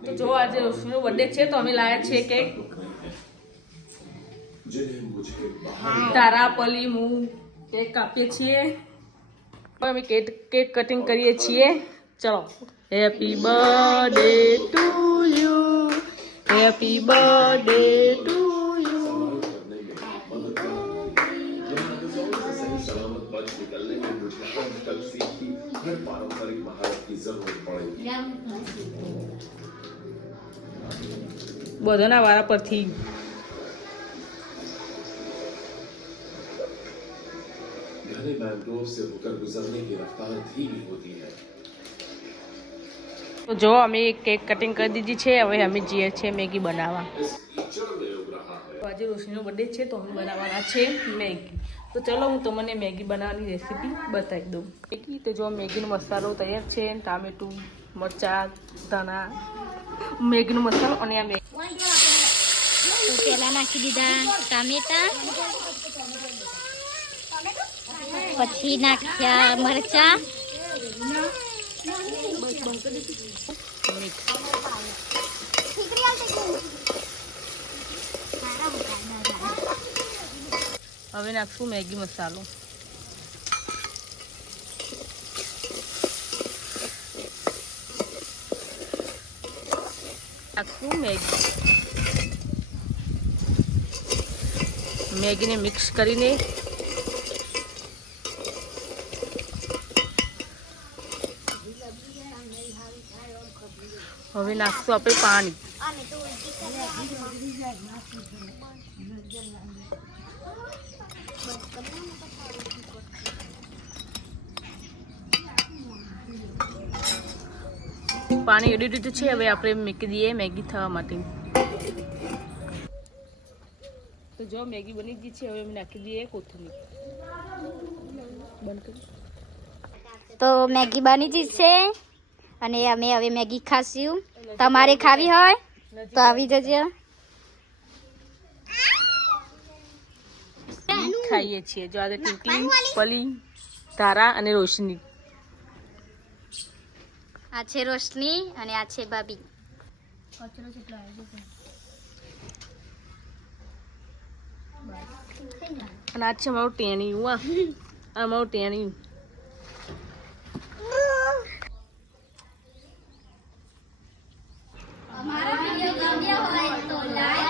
તો જો આજે રોશનીનો બર્થડે છે તો અમે લાયા છે કેક તારા પલી હું કેક કાપીએ છીએ અમે કેક કટિંગ કરીએ છીએ ચલો happy birthday to you happy birthday to you બધાના વારા પરથી घने मैंग्रोव से होकर गुजरने की रफ्तार धीमी होती है તો જો અમે કેક કટિંગ કરી દીધી છે હવે અમે જઈએ છીએ મેગી બનાવવા આજે રોશનીનો બર્થડે છે તો અમે બનાવવાના છે મેગી તો ચલો હું તમને મેગી બનાવવાની રેસીપી બતાવી દઉં મેગી તો જો મેગીનો મસાલો તૈયાર છે ટામેટું મરચાં ધાણા મેગીનો મસાલો અને આ મેગી પહેલા નાખી દીધા ટામેટા પછી નાખ્યા મરચા હવે નાખશું મેગી મસાલો નાખશું મેગીને મિક્સ કરીને હવે નાખશું આપણે પાણી પાણી એડી દીધું છે હવે આપણે મૂકી દઈએ મેગી થવા માટે તો જો મેગી બની ગઈ છે હવે અમે નાખી દઈએ કોથમીર બંધ કરી તો મેગી બની ગઈ છે અને અમે હવે મેગી ખાશું તમારે ખાવી હોય તો આવી જજો ખાઈએ છીએ જો આજે ટિંકલી પલી તારા અને રોશની આ છે રોશની અને આ છે ભાભી અને આ છે મારું ટેણિયું આ મારું ટેણિયું અમારો વિડિયો ગમ્યો હોય તો લાઈક